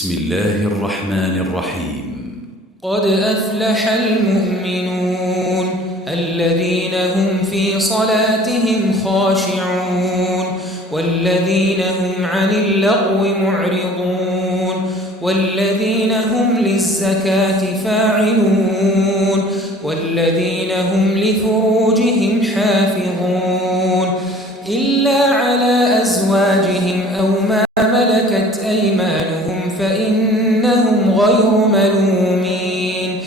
بسم الله الرحمن الرحيم. قد أفلح المؤمنون الذين هم في صلاتهم خاشعون والذين هم عن اللغو معرضون والذين هم للزكاة فاعلون والذين هم لفروجهم حافظون إلا على أزواجهم أو ما ملكت أيمانهم فإنهم غير ملومين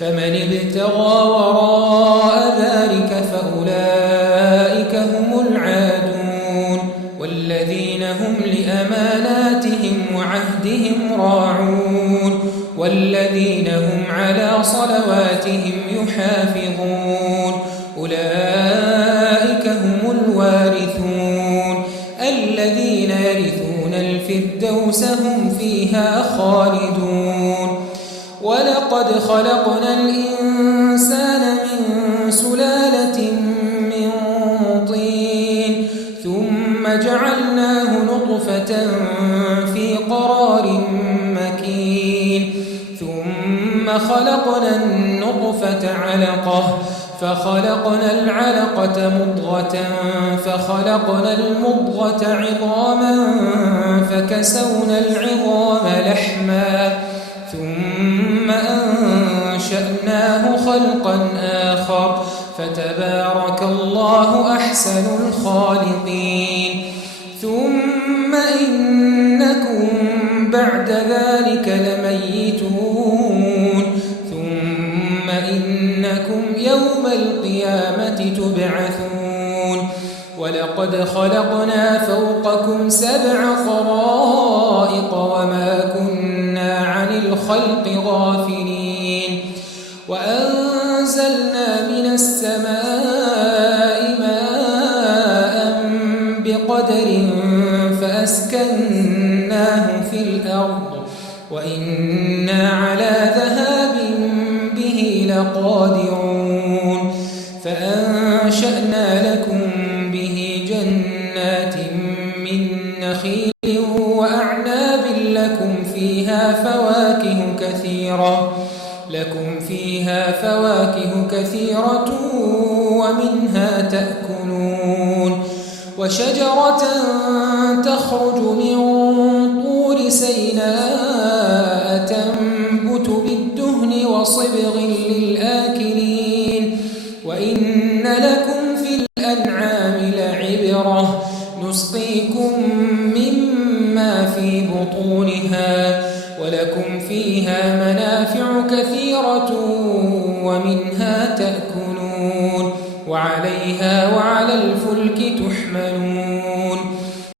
فمن ابتغى وراء ذلك فأولئك هم العادون والذين هم لأماناتهم وعهدهم راعون والذين هم على صلواتهم يحافظون أولئك هم الوارثون الذين يرثون الفردوس هم فيها خالدون ولقد خلقنا الإنسان من سلالة من طين ثم جعلناه نطفة في قرار مكين ثم خلقنا النطفة علقة فخلقنا العلقة مضغة فخلقنا المضغة عظاما فكسونا العظام لحما ثم أنشأناه خلقا آخر فتبارك الله أحسن الخالقين ثم إنكم بعد ذلك لميتون ثم إنكم يوم القيامة تبعثون ولقد خلقنا فوقكم 7 طرائق وما كنا عن الخلق غافلين وأنزلنا من السماء ماء بقدر فأسكناه في الأرض وإنا على ذهاب به لقادرون فأنشأنا لكم به جنات من نخيل وأعناب لكم فيها فواكه كثيرة ومنها تأكلون وشجرة تخرج من طور سيناء تنبت بالدهن وصبغ للآكلين وإن لكم في الأنعام لعبرة نسقيكم مما في بطونها ولكم فيها منافع كثيرة ومنها تأكلون وعليها وعلى الفلك تحملون